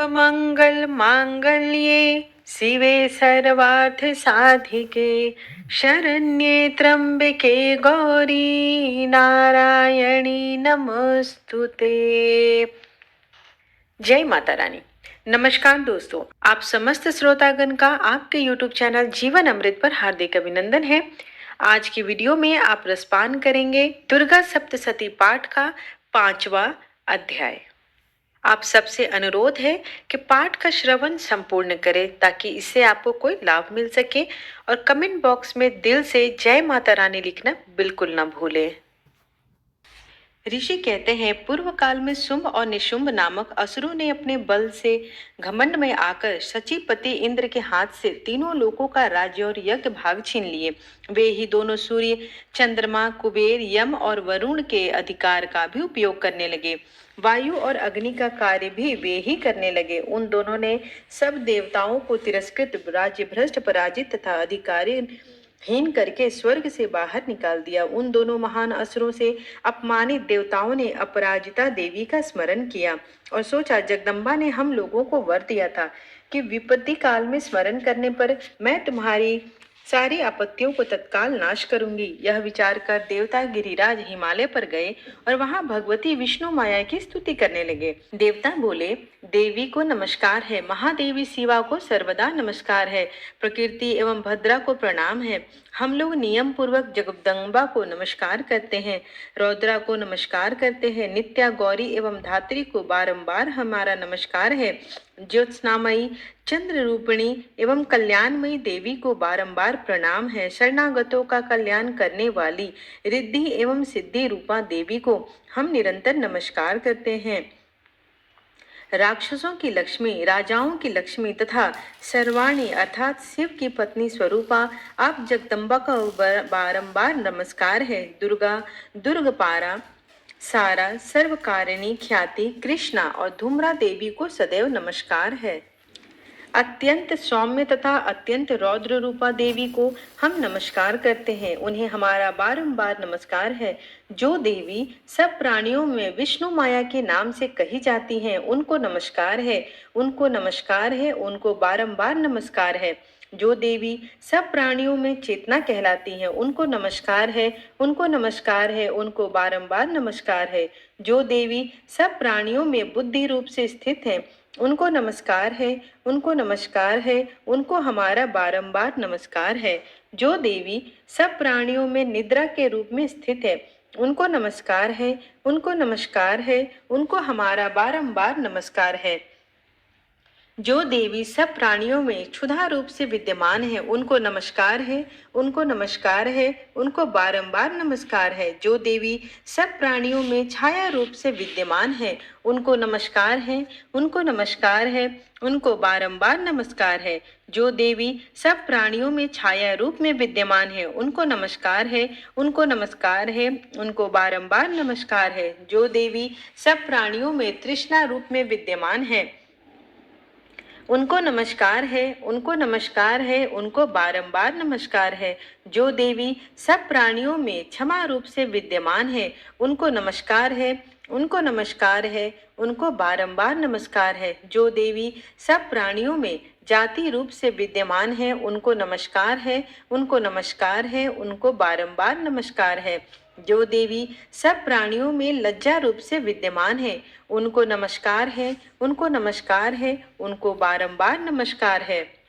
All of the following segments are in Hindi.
मंगल मांगल्ये शिवे सर्वार्थ साधिके शरण्ये त्र्यंबके गौरी नारायणी नमस्तुते। जय माता रानी। नमस्कार दोस्तों, आप समस्त श्रोतागण का आपके YouTube चैनल जीवन अमृत पर हार्दिक अभिनंदन है। आज की वीडियो में आप रसपान करेंगे दुर्गा सप्तशती पाठ का 5वां अध्याय। आप सबसे अनुरोध है कि पाठ का श्रवण संपूर्ण करें ताकि इससे आपको कोई लाभ मिल सके, और कमेंट बॉक्स में दिल से जय माता रानी लिखना बिल्कुल न भूलें। ऋषि कहते हैं, पूर्व काल में शुंभ और निशुंभ नामक असुरों ने अपने बल से घमंड में आकर सचीपति इंद्र के हाथ से तीनों लोकों का राज्य और यज्ञ भाग छीन लिए। वे ही दोनों सूर्य, चंद्रमा, कुबेर, यम और वरुण के अधिकार का भी उपयोग करने लगे। वायु और अग्नि का कार्य भी वे ही करने लगे। उन दोनों ने सब देवताओं को तिरस्कृत, राज्य भ्रष्ट, पराजित तथा अधिकारी हीन करके स्वर्ग से बाहर निकाल दिया। उन दोनों महान असुरों से अपमानित देवताओं ने अपराजिता देवी का स्मरण किया और सोचा, जगदम्बा ने हम लोगों को वर दिया था कि विपत्ति काल में स्मरण करने पर मैं तुम्हारी सारी आपत्तियों को तत्काल नाश करूंगी। यह विचार कर देवता गिरिराज हिमालय पर गए और वहां भगवती विष्णु माया की स्तुति करने लगे। देवता बोले, देवी को नमस्कार है, महादेवी शिवा को सर्वदा नमस्कार है, प्रकृति एवं भद्रा को प्रणाम है। हम लोग नियम पूर्वक जगदम्बा को नमस्कार करते हैं, रौद्रा को नमस्कार करते हैं, नित्या, गौरी एवं धात्री को बारंबार हमारा नमस्कार है। ज्योत्स्नामयी, चंद्र रूपिणी एवं कल्याणमयी देवी को बारंबार प्रणाम है। शरणागतों का कल्याण करने वाली रिद्धि एवं सिद्धि रूपा देवी को हम निरंतर नमस्कार करते हैं। राक्षसों की लक्ष्मी, राजाओं की लक्ष्मी तथा सर्वाणी अर्थात शिव की पत्नी स्वरूपा आप जगदम्बा का बारंबार नमस्कार है। दुर्गा, दुर्गपारा, सारा, सर्वकारिणी, ख्याति, कृष्णा और धूम्रा देवी को सदैव नमस्कार है। अत्यंत सौम्य तथा अत्यंत रौद्र रूपा देवी को हम नमस्कार करते हैं, उन्हें हमारा बारंबार नमस्कार है। जो देवी सब प्राणियों में विष्णु माया के नाम से कही जाती हैं, उनको नमस्कार है, उनको नमस्कार है, उनको बारंबार नमस्कार है। जो देवी सब प्राणियों में चेतना कहलाती हैं, उनको नमस्कार है, उनको नमस्कार है, उनको बारंबार नमस्कार है। जो देवी सब प्राणियों में बुद्धि रूप से स्थित है, उनको नमस्कार है, उनको नमस्कार है, उनको हमारा बारंबार नमस्कार है। जो देवी सब प्राणियों में निद्रा के रूप में स्थित है, उनको नमस्कार है, उनको नमस्कार है, उनको हमारा बारंबार नमस्कार है। जो देवी सब प्राणियों में क्षुधा रूप से विद्यमान है, उनको नमस्कार है, उनको नमस्कार है, उनको बारंबार नमस्कार है। जो देवी सब प्राणियों में छाया रूप से विद्यमान है, उनको नमस्कार है, उनको नमस्कार है, उनको बारंबार नमस्कार है। जो देवी सब प्राणियों में छाया रूप में विद्यमान है, उनको नमस्कार है, उनको नमस्कार है, उनको बारंबार नमस्कार है। जो देवी सब प्राणियों में तृष्णा रूप में विद्यमान है, उनको नमस्कार है, उनको नमस्कार है, उनको बारंबार नमस्कार है। जो देवी सब प्राणियों में क्षमा रूप से विद्यमान है, उनको नमस्कार है, उनको नमस्कार है, उनको बारंबार नमस्कार है। जो देवी सब प्राणियों में जाति रूप से विद्यमान है, उनको नमस्कार है, उनको नमस्कार है, उनको बारंबार नमस्कार है। जो देवी सब प्राणियों में लज्जा रूप से विद्यमान है, उनको नमस्कार है, उनको नमस्कार है, उनको बारंबार नमस्कार है।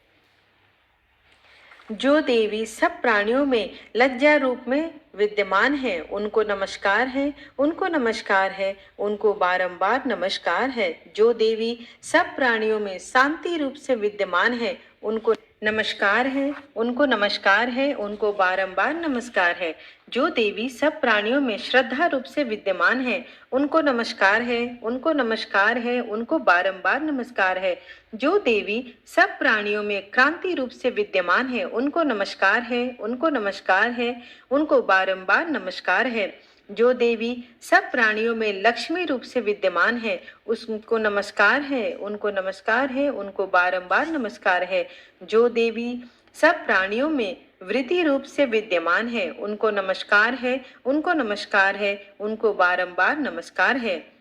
जो देवी सब प्राणियों में लज्जा रूप में विद्यमान है, उनको नमस्कार है, उनको नमस्कार है, उनको बारंबार नमस्कार है। जो देवी सब प्राणियों में शांति रूप से विद्यमान है, उनको नमस्कार है, उनको नमस्कार है, उनको बारंबार नमस्कार है। जो देवी सब प्राणियों में श्रद्धा रूप से विद्यमान है, उनको नमस्कार है, उनको नमस्कार है, उनको बारंबार नमस्कार है। जो देवी सब प्राणियों में क्रांति रूप से विद्यमान है, उनको नमस्कार है, उनको नमस्कार है, उनको बारंबार नमस्कार है। जो देवी सब प्राणियों में लक्ष्मी रूप से विद्यमान है, उसको नमस्कार है, उनको नमस्कार है, उनको बारंबार नमस्कार है। जो देवी सब प्राणियों में वृद्धि रूप से विद्यमान है, उनको नमस्कार है, उनको नमस्कार है, उनको बारंबार नमस्कार है।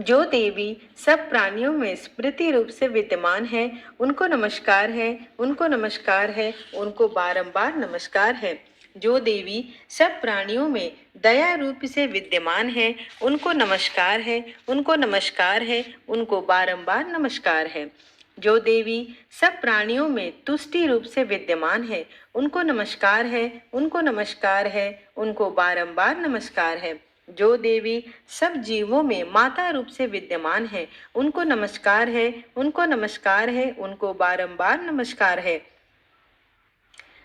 जो देवी सब प्राणियों में स्मृति रूप से विद्यमान है, उनको नमस्कार है, उनको नमस्कार है, उनको बारंबार नमस्कार है। जो देवी सब प्राणियों में दया रूप से विद्यमान है, उनको नमस्कार है, उनको नमस्कार है, उनको बारंबार नमस्कार है। जो देवी सब प्राणियों में तुष्टि रूप से विद्यमान है, उनको नमस्कार है, उनको नमस्कार है, उनको बारंबार नमस्कार है। जो देवी सब जीवों में माता रूप से विद्यमान है, उनको नमस्कार है, उनको नमस्कार है, उनको बारंबार नमस्कार है।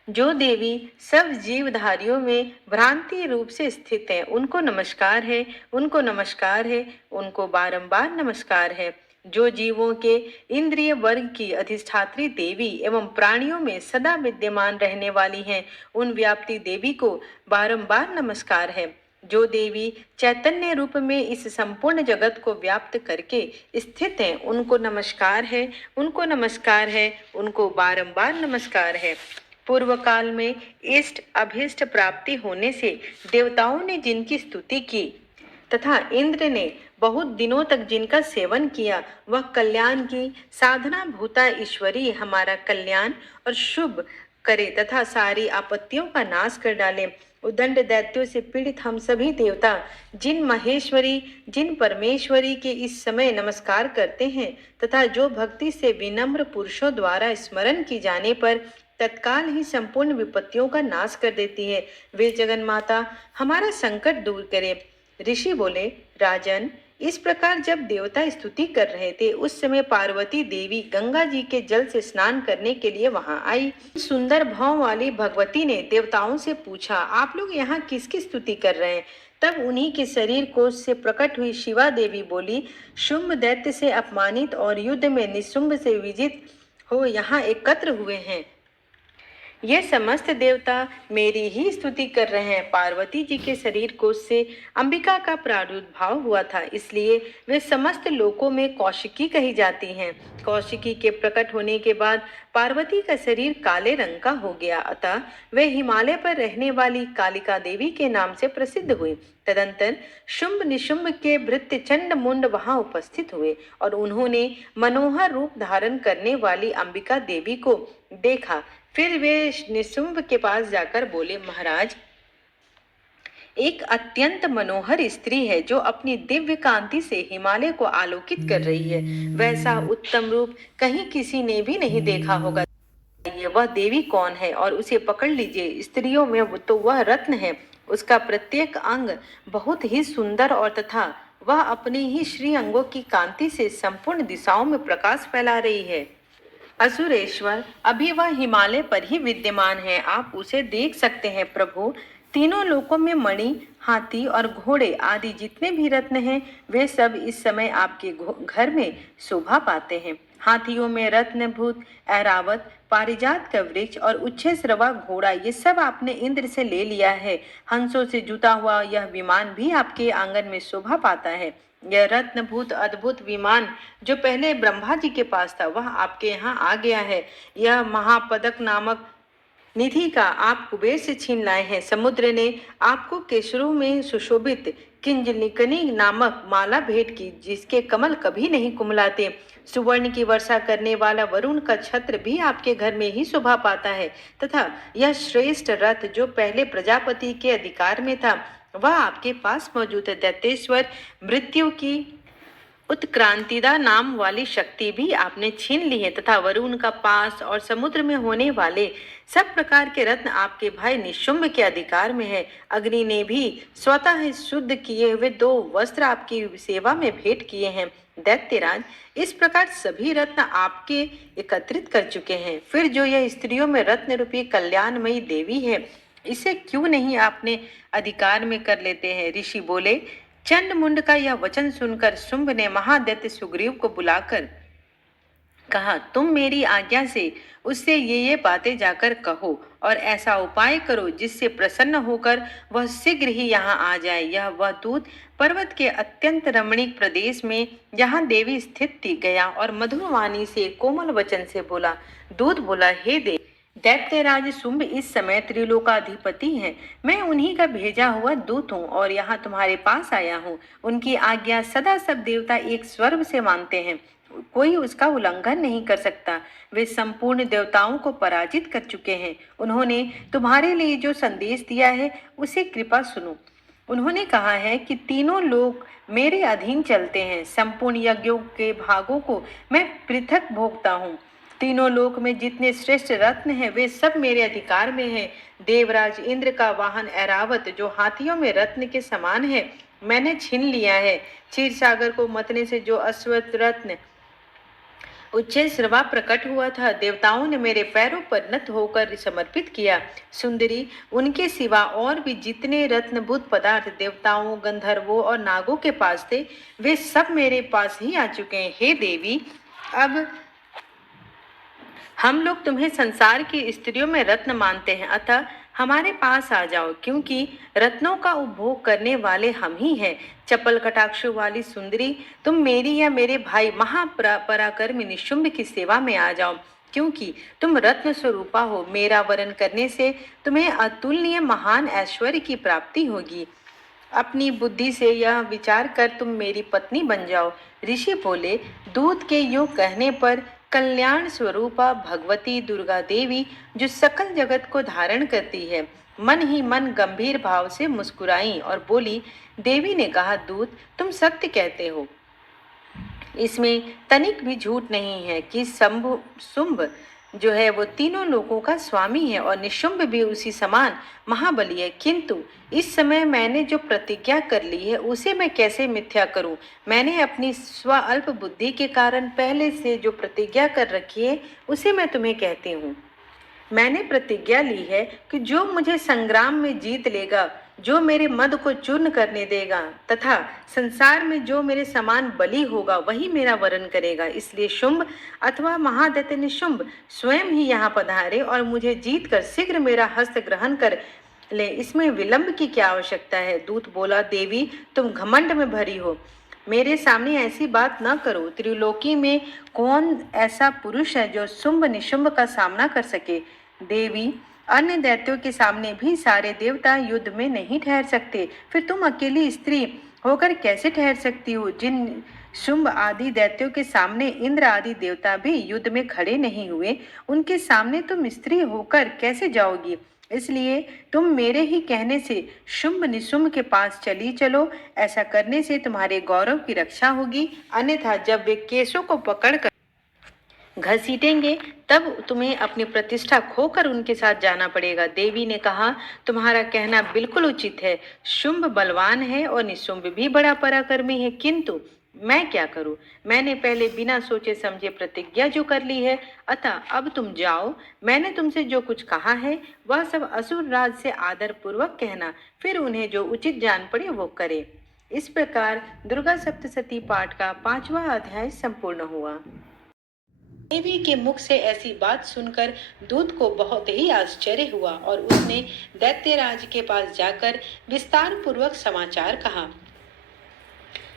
जो देवी सब जीवधारियों में भ्रांति रूप से स्थित है, उनको नमस्कार है, उनको नमस्कार है, उनको बारंबार नमस्कार है। जो जीवों के इंद्रिय वर्ग की अधिष्ठात्री देवी एवं प्राणियों में सदा विद्यमान रहने वाली हैं, उन व्याप्ति देवी को बारंबार नमस्कार है। जो देवी चैतन्य रूप में इस संपूर्ण जगत को व्याप्त करके स्थित हैं, उनको नमस्कार है, उनको नमस्कार है, उनको बारंबार नमस्कार है। पूर्व काल में इष्ट अभीष्ट प्राप्ति होने से देवताओं ने जिनकी स्तुति की तथा इंद्र ने बहुत दिनों तक जिनका सेवन किया, वह कल्याण की साधना भूता ईश्वरी हमारा कल्याण और शुभ करे तथा सारी आपत्तियों का नाश कर डाले। उदंड दैत्यों से पीड़ित हम सभी देवता जिन महेश्वरी जिन परमेश्वरी के इस समय नमस्कार करते हैं तथा जो भक्ति से विनम्र पुरुषों द्वारा स्मरण की जाने पर तत्काल ही संपूर्ण विपत्तियों का नाश कर देती है, वे जगन माता हमारा संकट दूर करे। ऋषि बोले, राजन, इस प्रकार जब देवता स्तुति कर रहे थे, उस समय पार्वती देवी गंगा जी के जल से स्नान करने के लिए वहां आई। सुंदर भाव वाली भगवती ने देवताओं से पूछा, आप लोग यहाँ किसकी स्तुति कर रहे हैं? तब उन्हीं के शरीर कोश से प्रकट हुई शिवा देवी बोली, शुंभ दैत्य से अपमानित और युद्ध में निशुंभ से विजित हो यहाँ एकत्र हुए हैं। ये समस्त देवता मेरी ही स्तुति कर रहे हैं। पार्वती जी के शरीर कोश से अंबिका का प्रादुर्भाव हुआ था, इसलिए वे समस्त लोकों में कौशिकी कही जाती हैं। कौशिकी के प्रकट होने के बाद पार्वती का शरीर काले रंग का हो गया, अतः वे हिमालय पर रहने वाली कालिका देवी के नाम से प्रसिद्ध हुई। तदंतर शुंभ निशुंभ के भृत्य चंड मुंड वहां उपस्थित हुए और उन्होंने मनोहर रूप धारण करने वाली अंबिका देवी को देखा। फिर वे निशुंभ के पास जाकर बोले, महाराज, एक अत्यंत मनोहर स्त्री है जो अपनी दिव्य कांति से हिमालय को आलोकित कर रही है। वैसा उत्तम रूप कहीं किसी ने भी नहीं देखा होगा। वह देवी कौन है और उसे पकड़ लीजिए। स्त्रियों में तो वह रत्न है, उसका प्रत्येक अंग बहुत ही सुंदर और तथा वह अपने ही श्री अंगों की कांति से संपूर्ण दिशाओं में प्रकाश फैला रही है। असुरेश्वर, अभी वह हिमालय पर ही विद्यमान है, आप उसे देख सकते हैं। प्रभु, तीनों लोकों में मणि, हाथी और घोड़े आदि जितने भी रत्न हैं, वे सब इस समय आपके घर में शोभा पाते हैं। हाथियों में रत्नभूत ऐरावत, पारिजात का वृक्ष और उच्छेश्रवा घोड़ा, ये सब आपने इंद्र से ले लिया है। हंसों से जुता हुआ यह विमान भी आपके आंगन में शोभा पाता है। यह रत्नभूत अद्भुत विमान जो पहले ब्रह्मा जी के पास था, वह आपके यहाँ आ गया है। यह महापदक नामक निधि का आप कुबेर से छीन लाए हैं। समुद्र ने आपको केसरों में सुशोभित किंजलिकनी नामक माला भेंट की, जिसके कमल कभी नहीं कुमलाते। सुवर्ण की वर्षा करने वाला वरुण का छत्र भी आपके घर में ही शोभा पाता है तथा यह श्रेष्ठ रथ जो पहले प्रजापति के अधिकार में था, वह आपके पास मौजूद है। दैत्येश्वर, मृत्यु की उत्क्रांतिदा नाम वाली शक्ति भी आपने छीन ली है तथा वरुण का पास और समुद्र में होने वाले सब प्रकार के रत्न आपके भाई निशुंभ के अधिकार में है। अग्नि ने भी स्वतः शुद्ध किए हुए 2 वस्त्र आपकी सेवा में भेंट किए हैं। दैत्यराज, इस प्रकार सभी रत्न आपके एकत्रित कर चुके हैं। फिर जो यह स्त्रियों में रत्न रूपी कल्याणमयी देवी है, इसे क्यों नहीं आपने अधिकार में कर लेते हैं? ऋषि बोले, चंड मुंड का यह वचन सुनकर शुंभ ने महादैत्य सुग्रीव को बुलाकर कहा, तुम मेरी आज्ञा से उससे ये बातें जाकर कहो और ऐसा उपाय करो जिससे प्रसन्न होकर वह शीघ्र ही यहाँ आ जाए। यह वह दूत पर्वत के अत्यंत रमणीक प्रदेश में जहाँ देवी स्थित थी गया और मधुर वाणी से कोमल वचन से बोला। दूत बोला, हे देव, दैत्यराज शुंभ इस समय त्रिलोकाधिपति हैं। मैं उन्हीं का भेजा हुआ दूत हूँ और यहाँ तुम्हारे पास आया हूँ। उनकी आज्ञा सदा सब देवता एक स्वर से मानते हैं, कोई उसका उल्लंघन नहीं कर सकता। वे संपूर्ण देवताओं को पराजित कर चुके हैं। उन्होंने तुम्हारे लिए जो संदेश दिया है उसे कृपा सुनो। उन्होंने कहा है कि तीनों लोग मेरे अधीन चलते हैं। संपूर्ण यज्ञों के भागों को मैं पृथक भोगता हूँ। तीनों लोक में जितने श्रेष्ठ रत्न हैं वे सब मेरे अधिकार में हैं। देवराज इंद्र का वाहन ऐरावत जो हाथियों में रत्न के समान है मैंने छीन लिया है। क्षीर सागर को मतने से जो अश्वत्थ रत्न उच्चै श्रवा प्रकट हुआ था, देवताओं ने मेरे पैरों पर नत होकर समर्पित किया। सुंदरी, उनके सिवा और भी जितने रत्नभूत पदार्थ देवताओं, गंधर्वों और नागों के पास थे वे सब मेरे पास ही आ चुके हैं। हे देवी, अब हम लोग तुम्हें संसार की स्त्रियों में रत्न मानते हैं, अतः हमारे पास आ जाओ, क्योंकि रत्नों का उपभोग करने वाले हम ही हैं। चपल कटाक्षों वाली सुंदरी, तुम मेरी या मेरे भाई महापराक्रमी निशुंभ की सेवा में आ जाओ, क्योंकि तुम रत्न स्वरूपा हो। मेरा वरण करने से तुम्हें अतुलनीय महान ऐश्वर्य की प्राप्ति होगी। अपनी बुद्धि से यह विचार कर तुम मेरी पत्नी बन जाओ। ऋषि बोले, दूत के यूं कहने पर कल्याण स्वरूपा भगवती दुर्गा देवी, जो सकल जगत को धारण करती है, मन ही मन गंभीर भाव से मुस्कुराई और बोली। देवी ने कहा, दूत, तुम सत्य कहते हो। इसमें तनिक भी झूठ नहीं है कि शुंभ जो है वो तीनों लोगों का स्वामी है और निशुंभ भी उसी समान महाबली है। किंतु इस समय मैंने जो प्रतिज्ञा कर ली है उसे मैं कैसे मिथ्या करूं? मैंने अपनी स्व अल्प बुद्धि के कारण पहले से जो प्रतिज्ञा कर रखी है उसे मैं तुम्हें कहती हूँ। मैंने प्रतिज्ञा ली है कि जो मुझे संग्राम में जीत लेगा, जो मेरे मद को चूर्ण करने देगा तथा संसार में जो मेरे समान बली होगा वही मेरा वरण करेगा। इसलिए शुंभ अथवा महादैत्य निशुंभ स्वयं ही यहाँ पधारे और मुझे जीत कर शीघ्र मेरा हस्त ग्रहण कर ले। इसमें विलंब की क्या आवश्यकता है? दूत बोला, देवी, तुम घमंड में भरी हो, मेरे सामने ऐसी बात न करो। त्रिलोकी में कौन ऐसा पुरुष है जो शुंभ निशुंभ का सामना कर सके? देवी, अन्य दैत्यों के सामने भी सारे देवता युद्ध में नहीं ठहर सकते, फिर तुम अकेली स्त्री होकर कैसे ठहर सकती हो? जिन शुंभ आदि दैत्यों के सामने इंद्र आदि देवता भी युद्ध में खड़े नहीं हुए, उनके सामने तुम स्त्री होकर कैसे जाओगी? इसलिए तुम मेरे ही कहने से शुंभ निशुंभ के पास चली चलो। ऐसा करने से तुम्हारे गौरव की रक्षा होगी, अन्यथा जब वे केशों को पकड़कर घसीटेंगे तब तुम्हें अपनी प्रतिष्ठा खोकर उनके साथ जाना पड़ेगा। देवी ने कहा, तुम्हारा कहना बिल्कुल उचित है। शुंभ बलवान है और निशुंभ भी बड़ा पराक्रमी है, किंतु मैं क्या करूं? मैंने पहले बिना सोचे समझे प्रतिज्ञा जो कर ली है, अतः अब तुम जाओ। मैंने तुमसे जो कुछ कहा है वह सब असुर राज से आदर पूर्वक कहना, फिर उन्हें जो उचित जान पड़े वो करे। इस प्रकार दुर्गा सप्तशती पाठ का 5वां अध्याय संपूर्ण हुआ। देवी के मुख से ऐसी बात सुनकर दूत को बहुत ही आश्चर्य हुआ और उसने दैत्यराज के पास जाकर विस्तार पूर्वक समाचार कहा।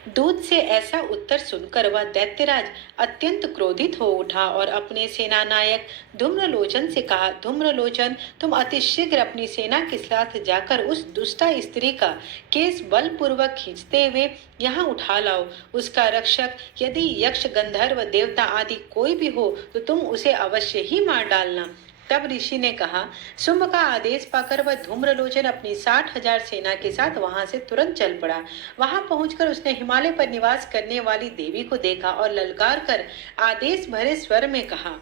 दूत से ऐसा उत्तर सुनकर वह दैत्यराज अत्यंत क्रोधित हो उठा और अपने सेनानायक धूम्रलोचन से कहा, धूम्रलोचन, तुम अति शीघ्र अपनी सेना के साथ जाकर उस दुष्टा स्त्री का केस बलपूर्वक खींचते हुए यहाँ उठा लाओ। उसका रक्षक यदि यक्ष, गंधर्व, देवता आदि कोई भी हो तो तुम उसे अवश्य ही मार डालना। तब ऋषि ने कहा, शुंभ का आदेश पाकर वह धूम्रलोचन अपनी 60,000 सेना के साथ वहां से तुरंत चल पड़ा। वहां पहुंचकर उसने हिमालय पर निवास करने वाली देवी को देखा और ललकार कर आदेश भरे स्वर में कहा,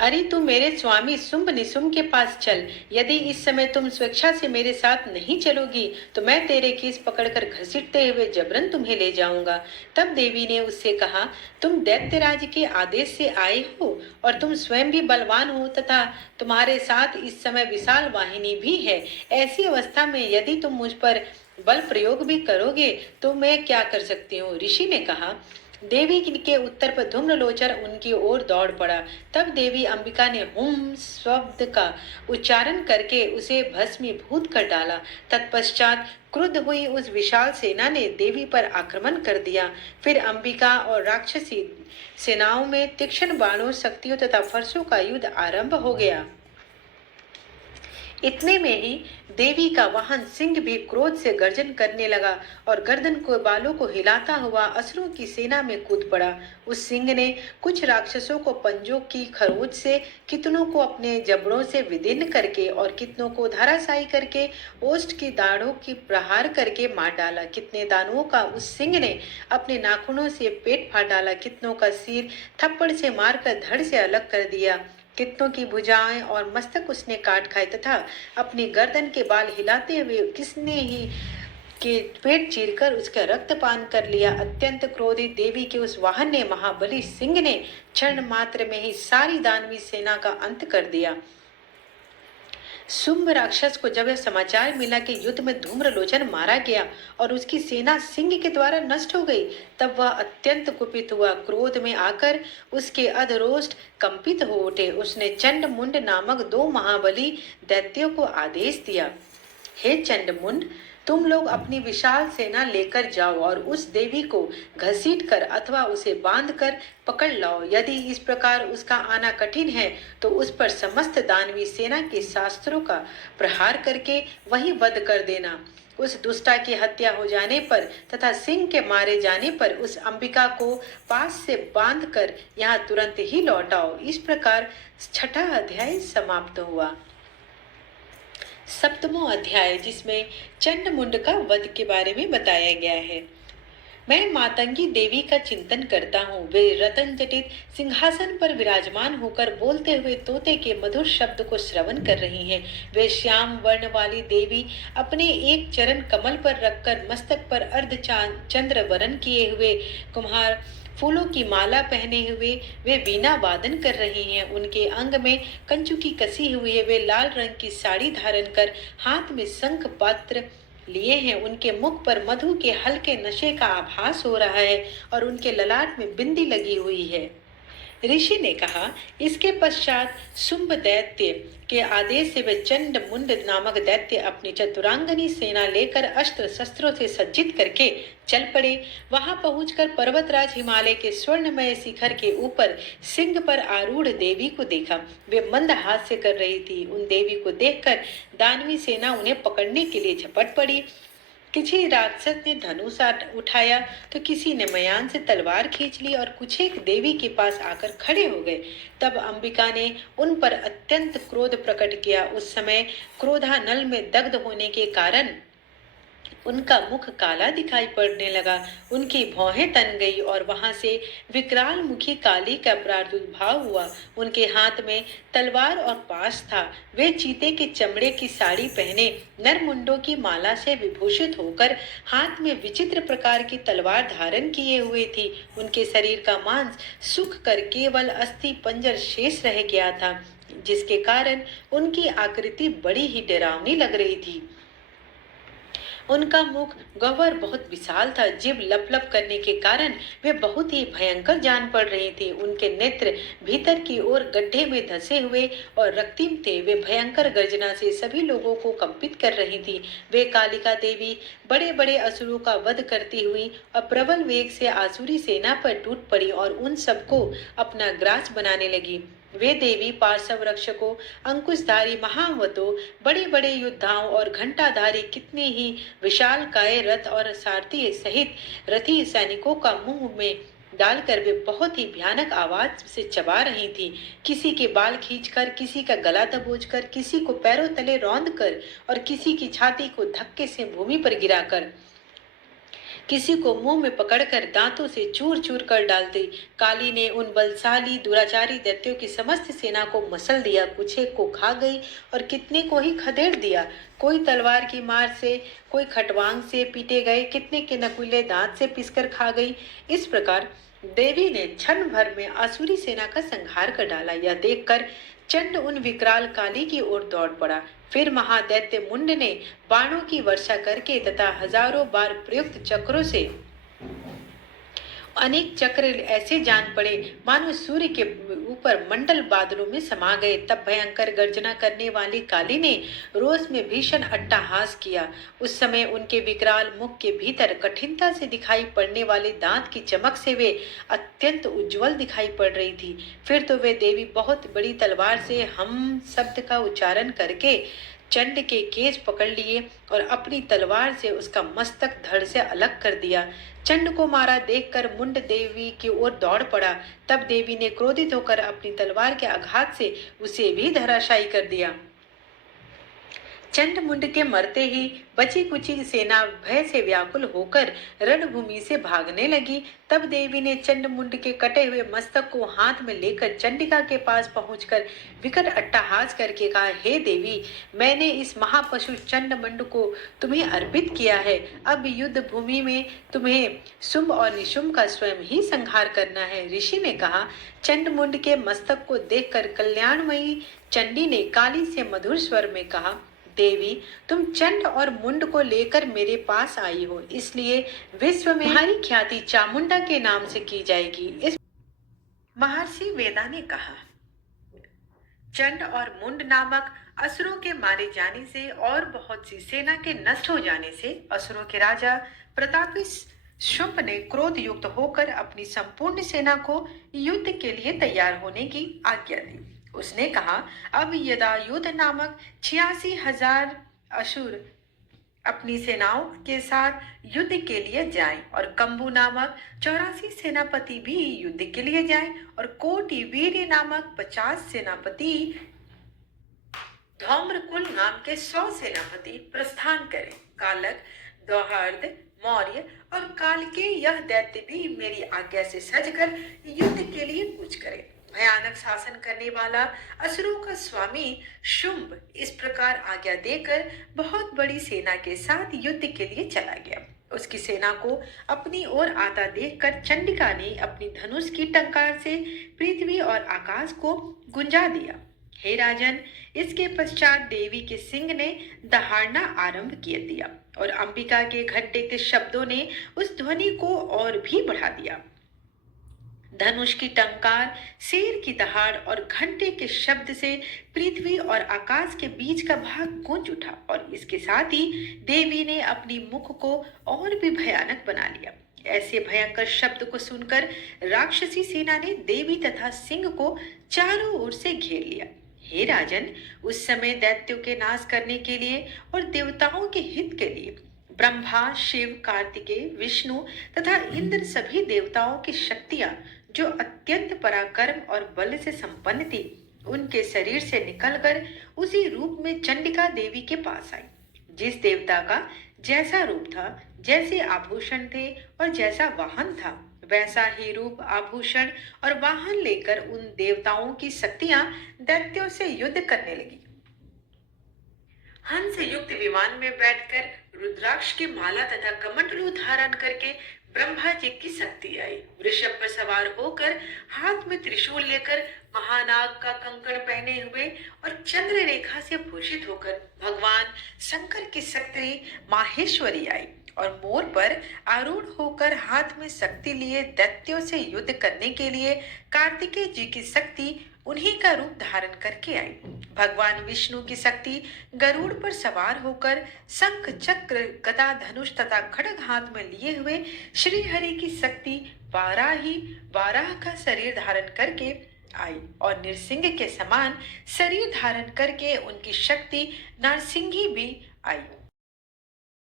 अरे तू मेरे स्वामी शुंभ निशुंभ के पास चल। यदि इस समय तुम स्वेच्छा से मेरे साथ नहीं चलोगी तो मैं तेरे केस पकड़कर घसीटते हुए जबरन तुम्हें ले जाऊंगा। तब देवी ने उससे कहा, तुम दैत्यराज के आदेश से आए हो और तुम स्वयं भी बलवान हो तथा तुम्हारे साथ इस समय विशाल वाहिनी भी है। ऐसी अवस्था में यदि तुम मुझ पर बल प्रयोग भी करोगे तो मैं क्या कर सकती हूँ? ऋषि ने कहा। देवी के उत्तर पर धूम्रलोचन उनकी ओर दौड़ पड़ा। तब देवी अंबिका ने हुम शब्द का उच्चारण करके उसे भस्मीभूत कर डाला। तत्पश्चात क्रुद्ध हुई उस विशाल सेना ने देवी पर आक्रमण कर दिया। फिर अंबिका और राक्षसी सेनाओं में तीक्ष्ण बाणों, शक्तियों तथा फरसों का युद्ध आरंभ हो गया। इतने में ही देवी का वाहन सिंह भी क्रोध से गर्जन करने लगा और गर्दन को बालों को हिलाता हुआ असुरों की सेना में कूद पड़ा। उस सिंह ने कुछ राक्षसों को पंजों की खरोच से, कितनों को अपने जबड़ों से विदीर्ण करके और कितनों को धराशायी करके ओष्ठ की दाढ़ों की प्रहार करके मार डाला। कितने दानवों का उस सिंह ने अपने नाखूनों से पेट फाड़ डाला। कितनों का सिर थप्पड़ से मारकर धड़ से अलग कर दिया। कितनों की भुजाएं और मस्तक उसने काट खाए तथा अपनी गर्दन के बाल हिलाते हुए किसने ही के पेट चीरकर उसका रक्तपान कर लिया। अत्यंत क्रोधित देवी के उस वाहन ने, महाबली सिंह ने क्षण मात्र में ही सारी दानवी सेना का अंत कर दिया। शुंभ राक्षस को जब यह समाचार मिला कि युद्ध में धूम्रलोचन मारा गया और उसकी सेना सिंह के द्वारा नष्ट हो गई, तब वह अत्यंत कुपित हुआ। क्रोध में आकर उसके अधरोष्ठ कंपित हो उठे। उसने चंड मुंड नामक 2 महाबली दैत्यों को आदेश दिया, हे चंड मुंड, तुम लोग अपनी विशाल सेना लेकर जाओ और उस देवी को घसीट कर अथवा उसे बांध कर पकड़ लाओ। यदि इस प्रकार उसका आना कठिन है तो उस पर समस्त दानवी सेना के शास्त्रों का प्रहार करके वही वध कर देना। उस दुष्टा की हत्या हो जाने पर तथा सिंह के मारे जाने पर उस अंबिका को पास से बांध कर यहाँ तुरंत ही लौटाओ। इस प्रकार 6ठा अध्याय समाप्त हुआ। 7वां अध्याय, जिसमें चंड मुंड का वध के बारे में बताया गया है। मैं मातंगी देवी का चिंतन करता हूँ। वे रतन जटित सिंहासन पर विराजमान होकर बोलते हुए तोते के मधुर शब्द को श्रवण कर रही हैं। वे श्याम वर्ण वाली देवी अपने एक चरण कमल पर रखकर मस्तक पर अर्ध चंद्र वरण किए हुए कुम्हार फूलों की माला पहने हुए वे वीणा वादन कर रही हैं। उनके अंग में कंचुकी कसी हुई है। वे लाल रंग की साड़ी धारण कर हाथ में शंख पात्र लिए हैं। उनके मुख पर मधु के हल्के नशे का आभास हो रहा है और उनके ललाट में बिंदी लगी हुई है। ऋषि ने कहा, इसके पश्चात शुंभ दैत्य के आदेश से वे चंड मुंड नामक दैत्य अपनी चतुरांगनी सेना लेकर अस्त्र शस्त्रों से सज्जित करके चल पड़े। वहां पहुंचकर पर्वतराज हिमालय के स्वर्णमय शिखर के ऊपर सिंह पर आरूढ़ देवी को देखा। वे मंद हास्य कर रही थी। उन देवी को देखकर दानवी सेना उन्हें पकड़ने के लिए झपट पड़ी। किसी राक्षस ने धनुष उठाया तो किसी ने मयान से तलवार खींच ली और कुछ एक देवी के पास आकर खड़े हो गए। तब अंबिका ने उन पर अत्यंत क्रोध प्रकट किया। उस समय क्रोधानल में दग्ध होने के कारण उनका मुख काला दिखाई पड़ने लगा। उनकी भौहें तन गई और वहां से विकराल मुखी काली का प्रादुर्भाव हुआ। उनके हाथ में तलवार और पाश था। वे चीते के चमड़े की साड़ी पहने नरमुंडों की माला से विभूषित होकर हाथ में विचित्र प्रकार की तलवार धारण किए हुए थी। उनके शरीर का मांस सूख कर केवल अस्थि पंजर शेष रह गया था, जिसके कारण उनकी आकृति बड़ी ही डरावनी लग रही थी। उनका मुख गह्वर बहुत विशाल था। जीभ लप लप करने के कारण वे बहुत ही भयंकर जान पड़ रही थी। उनके नेत्र भीतर की ओर गड्ढे में धंसे हुए और रक्तिम थे। वे भयंकर गर्जना से सभी लोगों को कंपित कर रही थी। वे कालिका देवी बड़े बड़े असुरों का वध करती हुई और प्रबल वेग से आसुरी सेना पर टूट पड़ी और उन सबको अपना ग्रास बनाने लगी। वे देवी पार्श्व रक्षकों, अंकुशधारी महावतों, बड़े बड़े योद्धाओं और घंटाधारी कितने ही विशाल काय रथ और सारथी सहित रथी सैनिकों का मुंह में डालकर वे बहुत ही भयानक आवाज से चबा रही थी। किसी के बाल खींचकर, किसी का गला दबोचकर, किसी को पैरों तले रौंद कर और किसी की छाती को धक्के से भूमि पर गिराकर, किसी को मुंह में पकड़कर दांतों से चूर चूर कर डालती। काली ने उन बलशाली दुराचारी दैत्यों की समस्त सेना को मसल दिया। कुछ एक को खा गई और कितने को ही खदेड़ दिया। कोई तलवार की मार से, कोई खटवांग से पीटे गए, कितने के नकुले दांत से पिसकर खा गई। इस प्रकार देवी ने क्षण भर में आसुरी सेना का संहार कर डाला। यह देखकर चंड उन विकराल काली की ओर दौड़ पड़ा। फिर महादैत्य मुंड ने बाणों की वर्षा करके तथा हजारों बार प्रयुक्त चक्रों से अनेक चक्र ऐसे जान पड़े मानो सूर्य के ऊपर मंडल बादलों में समा गए। तब भयंकर गर्जना करने वाली काली ने रोष में भीषण अट्टहास किया। उस समय उनके विकराल मुख के भीतर कठिनता से दिखाई पड़ने वाले दांत की चमक से वे अत्यंत उज्जवल दिखाई पड़ रही थी। फिर तो वे देवी बहुत बड़ी तलवार से हम शब्द का उच्चारण करके चंड के केश पकड़ लिए और अपनी तलवार से उसका मस्तक धड़ से अलग कर दिया। चंड को मारा देखकर मुंड देवी की ओर दौड़ पड़ा। तब देवी ने क्रोधित होकर अपनी तलवार के आघात से उसे भी धराशायी कर दिया। चंड मुंड के मरते ही बची कुची सेना भय से व्याकुल होकर रणभूमि से भागने लगी। तब देवी ने चंड मुंड के कटे हुए मस्तक को हाथ में लेकर चंडिका के पास पहुंचकर विकट अट्टहास करके कहा, हे देवी, मैंने इस महापशु चंड मुंड को तुम्हें अर्पित किया है। अब युद्ध भूमि में तुम्हें शुंभ और निशुंभ का स्वयं ही संहार करना है। ऋषि ने कहा। चंड मुंड के मस्तक को देखकर कल्याणमयी चंडी ने काली से मधुर स्वर में कहा, देवी, तुम चंड और मुंड को लेकर मेरे पास आई हो, इसलिए विश्व में तुम्हारी ख्याति चामुंडा के नाम से की जाएगी। इस महर्षि वेदा ने कहा, चंड और मुंड नामक असुरों के मारे जाने से और बहुत सी सेना के नष्ट हो जाने से असुरों के राजा प्रतापी शुंभ ने क्रोध युक्त होकर अपनी संपूर्ण सेना को युद्ध के लिए तैयार होने की आज्ञा दी। उसने कहा, अब यदायुध नामक 86,000 असुर अपनी सेनाओं के साथ युद्ध के लिए जाएं और कंबु नामक 84 सेनापति भी युद्ध के लिए जाएं और कोटि वीर्य नामक 50 सेनापति धौम्रकुल नाम के 100 सेनापति प्रस्थान करें। कालक, दौहार्द, मौर्य और काल के यह दैत्य भी मेरी आज्ञा से सजकर युद्ध के लिए कूच करें। भयानक शासन करने वाला असुरों का स्वामी शुंभ इस प्रकार आज्ञा देकर बहुत बड़ी सेना के साथ युद्ध के लिए चला गया। उसकी सेना को अपनी ओर आता देखकर चंडिका ने अपनी धनुष की टंकार से पृथ्वी और आकाश को गुंजा दिया। हे राजन, इसके पश्चात देवी के सिंह ने दहाड़ना आरंभ किया दिया और अंबिका के घंटे के शब्दों ने उस ध्वनि को और भी बढ़ा दिया। धनुष की टंकार, शेर की दहाड़ और घंटे के शब्द से पृथ्वी और आकाश के बीच का भाग गूंज उठा और इसके साथ ही देवी ने अपनी मुख को और भी भयानक बना लिया। ऐसे भयंकर शब्द को सुनकर राक्षसी सेना ने देवी तथा सिंह को चारों ओर से घेर लिया। हे राजन, उस समय दैत्यों के नाश करने के लिए और देवताओं के हित के लिए ब्रह्मा, शिव, कार्तिकेय, विष्णु तथा इंद्र सभी देवताओं की शक्तियां जो अत्यंत पराक्रम और बल से संपन्न थी, उनके शरीर से निकलकर उसी रूप में चंडिका देवी के पास आई। जिस देवता का जैसा रूप था, जैसे आभूषण थे और जैसा वाहन था, वैसा ही रूप, आभूषण और वाहन लेकर उन देवताओं की शक्तियां दैत्यों से युद्ध करने लगी। हंस युक्त विमान में बैठकर रुद्राक्ष की माला तथा कमंडलू धारण करके ब्रह्मा जी की शक्ति आई। वृषभ पर सवार होकर हाथ में त्रिशूल लेकर महानाग का कंकण पहने हुए और चंद्र रेखा से भूषित होकर भगवान शंकर की शक्ति माहेश्वरी आई और मोर पर आरूढ़ होकर हाथ में शक्ति लिए दैत्यों से युद्ध करने के लिए कार्तिकेय जी की शक्ति उन्हीं का रूप धारण करके आई। भगवान विष्णु की शक्ति गरुड़ पर सवार होकर शंख, चक्र, गदा, धनुष तथा खड्ग हाथ में लिए हुए श्री हरि की शक्ति वाराह का शरीर धारण करके आई और नृसिंह के समान शरीर धारण करके उनकी शक्ति नरसिंही भी आई।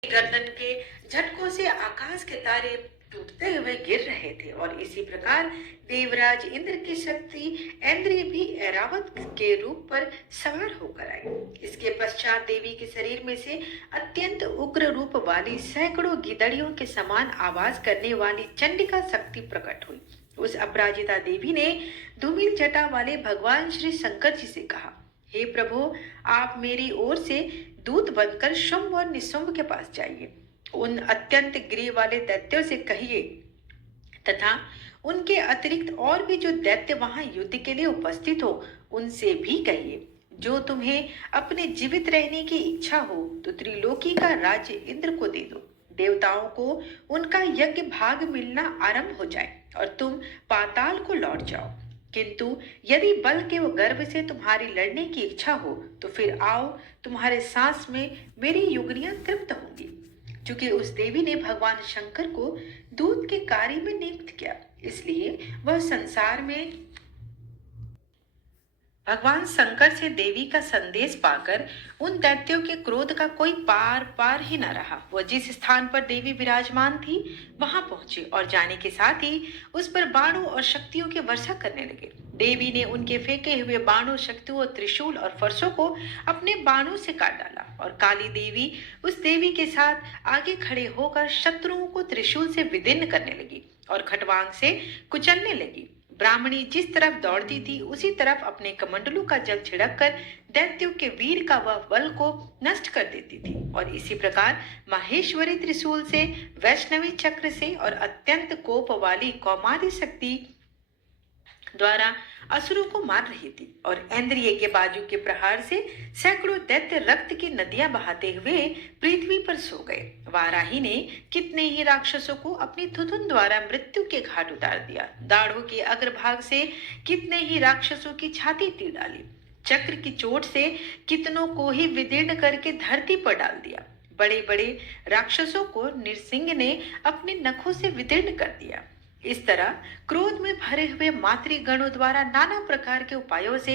गर्दन के झटकों से आकाश के तारे टूटते हुए गिर रहे थे और इसी प्रकार देवराज इंद्र की शक्ति इंद्रिय भी ऐरावत के रूप पर सवार होकर आई। इसके पश्चात देवी के शरीर में से अत्यंत उग्र रूप वाली सैकड़ों गिदड़ियों के समान आवाज करने वाली चंडिका शक्ति प्रकट हुई। उस अपराजिता देवी ने धूमिल जटा वाले भगवान श्री शंकर जी से कहा, हे प्रभु, आप मेरी ओर से दूत बनकर शुंभ और निशुंभ के पास जाइए। उन अत्यंत गृह वाले दैत्यों से कहिए तथा उनके अतिरिक्त और भी जो दैत्य वहां युद्ध के लिए उपस्थित हो, उनसे भी कहिए, जो तुम्हें अपने जीवित रहने की इच्छा हो तो त्रिलोकी का राज्य इंद्र को दे दो। देवताओं को उनका यज्ञ भाग मिलना आरंभ हो जाए और तुम पाताल को लौट जाओ। किंतु यदि बल के व गर्व से तुम्हारी लड़ने की इच्छा हो तो फिर आओ, तुम्हारे सांस में मेरी युगनियां तृप्त होंगी। क्योंकि उस देवी ने भगवान शंकर को दूत के कार्य में नियुक्त किया, इसलिए वह संसार में भगवान शंकर से देवी का संदेश पाकर उन दैत्यों के क्रोध का कोई पार पार ही न रहा। वह जिस स्थान पर देवी विराजमान थी वहां पहुंचे और जाने के साथ ही उस पर बाणों और शक्तियों की वर्षा करने लगे। देवी ने उनके फेंके हुए बाणों, शक्तियों, त्रिशूल और फरसों को अपने बाणों से काट डाला और काली देवी उस देवी के साथ आगे खड़े होकर शत्रुओं को त्रिशूल से विदीर्ण करने लगी और खटवांग से कुचलने लगी। ब्राह्मणी जिस तरफ दौड़ती थी उसी तरफ अपने कमंडलू का जल छिड़क कर दैत्यों के वीर का वह बल को नष्ट कर देती थी और इसी प्रकार माहेश्वरी त्रिशूल से, वैष्णवी चक्र से और अत्यंत कोप वाली कौमारी शक्ति द्वारा असुरों को मार रही थी और इंद्रिय के बाजू के प्रहार से सैकड़ों दैत्य रक्त की नदियां बहाते हुए पृथ्वी पर सो गए। वाराही ने कितने ही राक्षसों को अपनी थुथुन द्वारा मृत्यु के घाट उतार दिया। दाढ़ों के अग्रभाग से कितने ही राक्षसों की छाती तीर डाली। चक्र की चोट से कितनों को ही विदीर्ण करके धरती पर डाल दिया। बड़े बड़े राक्षसों को नृसिंह ने अपने नखों से विदीर्ण कर दिया। इस तरह क्रोध में भरे हुए मातृगणों द्वारा नाना प्रकार के उपायों से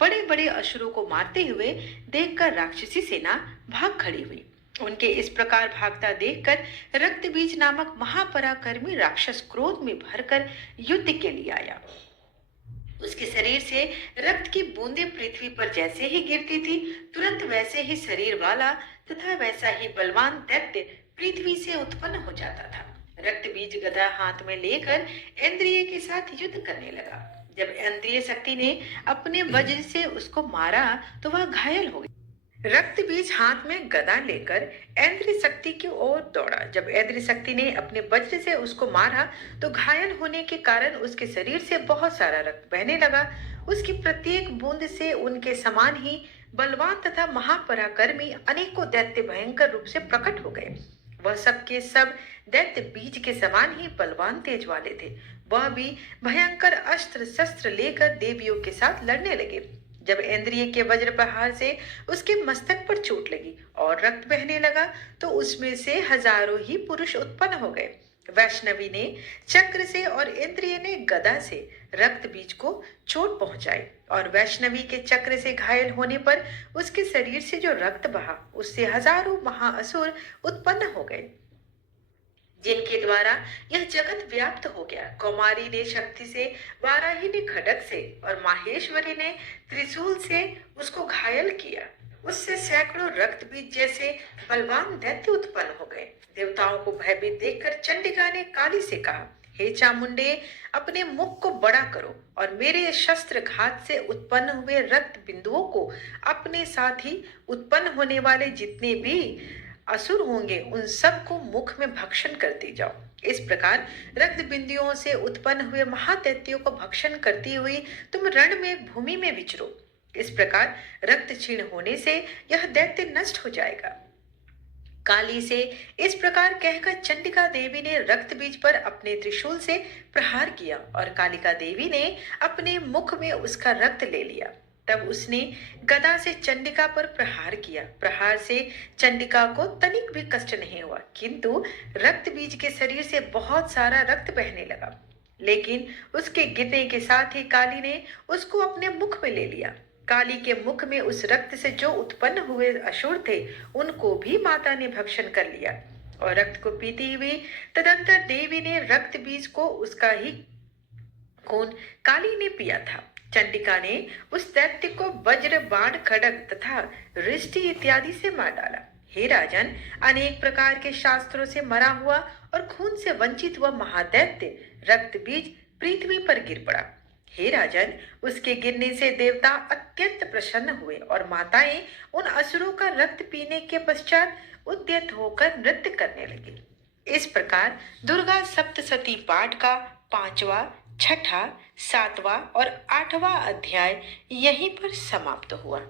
बड़े बड़े असुरों को मारते हुए देखकर राक्षसी सेना भाग खड़ी हुई। उनके इस प्रकार भागता देखकर रक्तबीज नामक महापराक्रमी राक्षस क्रोध में भरकर युद्ध के लिए आया। उसके शरीर से रक्त की बूंदें पृथ्वी पर जैसे ही गिरती थी, तुरंत वैसे ही शरीर वाला तथा वैसा ही बलवान दैत्य पृथ्वी से उत्पन्न हो जाता था। रक्त बीज गदा हाथ में लेकर इंद्रिय के साथ युद्ध करने लगा। जब इंद्रिय शक्ति ने अपने वज्र से उसको मारा तो वह घायल हो गई। रक्त बीज हाथ में गदा लेकर इंद्रिय शक्ति की ओर दौड़ा। जब इंद्रिय शक्ति ने अपने वज्र से उसको मारा तो घायल होने के कारण उसके शरीर से बहुत सारा रक्त बहने लगा। उसकी प्रत्येक बूंद से उनके समान ही बलवान तथा महापराक्रमी अनेकों दैत्य भयंकर रूप से प्रकट हो गए। वह सब के सब दैत्य बीज के समान ही बलवान तेज वाले थे। वह भी भयंकर अस्त्र शस्त्र लेकर देवियों के साथ लड़ने लगे। जब इंद्रिय के वज्र प्रहार से उसके मस्तक पर चोट लगी और रक्त बहने लगा तो उसमें से हजारों ही पुरुष उत्पन्न हो गए। वैष्णवी ने चक्र से और इंद्रिय ने गदा से रक्त बीज को चोट पहुंचाई और वैष्णवी के चक्र से घायल होने पर उसके शरीर से जो रक्त बहा उससे हजारों महाअसुर उत्पन्न हो गए, जिनके द्वारा यह जगत व्याप्त हो गया। कौमारी ने शक्ति से, वाराही ने खड्ग से और माहेश्वरी ने त्रिशूल से उसको घायल किया। उससे सैकड़ों रक्त बीज जैसे बलवान दैत्य उत्पन्न हो गए। देवताओं को भयभीत देखकर चंडिका ने काली से कहा, हे चामुंडे, अपने मुख को बड़ा करो और मेरे शस्त्र घात से उत्पन्न हुए रक्त बिंदुओं को अपने साथ ही उत्पन्न होने वाले जितने भी असुर होंगे उन सब को मुख में भक्षण करती जाओ। इस प्रकार रक्त बिंदुओं से उत्पन्न हुए महादैत्यों को भक्षण करती हुई तुम रण में भूमि में विचरो। इस प्रकार रक्त क्षीण होने से यह दैत्य नष्ट हो जाएगा। काली से इस प्रकार कहकर चंडिका देवी ने रक्त बीज पर अपने त्रिशूल से प्रहार किया और कालिका देवी ने अपने मुख में उसका रक्त ले लिया। तब उसने गदा से चंडिका पर प्रहार किया। प्रहार से चंडिका को तनिक भी कष्ट नहीं हुआ, किंतु रक्त बीज के शरीर से बहुत सारा रक्त बहने लगा। लेकिन उसके गिरने के साथ ही काली ने उसको अपने मुख में ले लिया। काली के मुख में उस रक्त से जो उत्पन्न हुए असुर थे उनको भी माता ने भक्षण कर लिया और रक्त को पीती हुई तदंतर देवी ने रक्त बीज को उसका ही खून काली ने पिया था। चंडिका ने उस दैत्य को वज्र, बाण, खड्ग तथा रिष्टि इत्यादि से मार डाला। हे राजन, अनेक प्रकार के शास्त्रों से मरा हुआ और खून से वंचित हुआ महादैत्य रक्त बीज पृथ्वी पर गिर पड़ा। हे राजन, उसके गिरने से देवता अत्यंत प्रसन्न हुए और माताएं उन असुरों का रक्त पीने के पश्चात उद्यत होकर नृत्य करने लगी। इस प्रकार दुर्गा सप्तशती पाठ का 5वां, 6ठा, 7वां और 8वां अध्याय यहीं पर समाप्त हुआ।